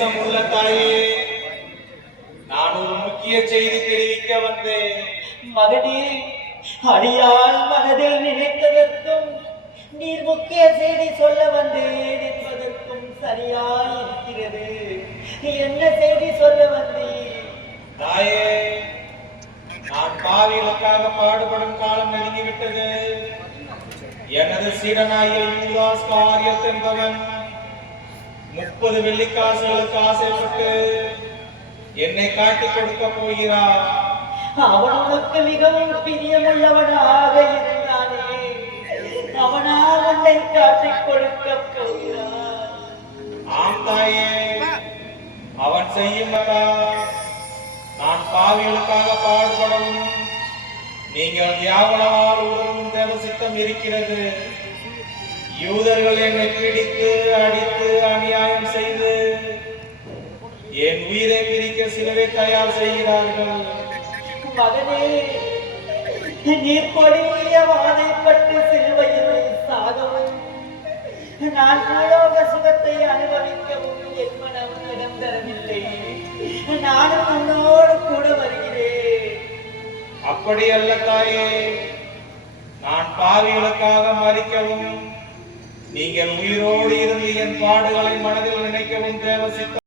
நேசமுள்ள தாயே, நான் ஒரு முக்கிய செய்தி தெரிவிக்க வந்தேன். மகனே, அடியால் மனதில் நினைத்ததற்கும் நீர் முக்கிய செய்தி சொல்ல வந்தேன் என்பதற்கும் சரியாய் இருக்கிறது. என்ன செய்தி சொல்ல வந்தேன்? தாயே, நான் பாவிகளுக்காக பாடுபடும் காலம் நெருங்கிவிட்டது. எனது சீடனாகிய யூதாஸ் காரியத் என்பவன் 30 வெள்ளிக்காசுகளுக்கு ஆசைப்பட்டு என்னை காட்டிக் கொடுக்க போகிறார். அவன் உனக்கு மிகவும் பிரியமுள்ளவனாக இருந்தானே, அவனா உன்னை காட்டிக் கொடுக்க போகிறான். ஆம் தாயே, அவன் செய்யும் நான் பாவிகளுக்காக பாடுபடவும் நீங்கள் யாவனால் உடலும் தேவ சித்தம் இருக்கிறது. யூதர்கள் என்னை பிடித்து அடித்து அநியாயம் செய்து என் உயிரை பிரிக்க சிலரை தயார் செய்கிறார்கள். மகனே, நீ கொடிய வாதைப்பட்டு சிலுவையில் சாகவும் நான் பூலோக சுகத்தை அனுபவிக்கவும் என் மனம் இடம் தரவில்லை. நானும் உன்னோடு கூட வருகிறேன். அப்படி அல்ல தாயே, நான் பாவிகளுக்காக மறிக்கவும் நீங்கள் உயிரோடு இருந்து என் பாடுகளை மனதில் நினைக்கவும் தேவ சித்தம்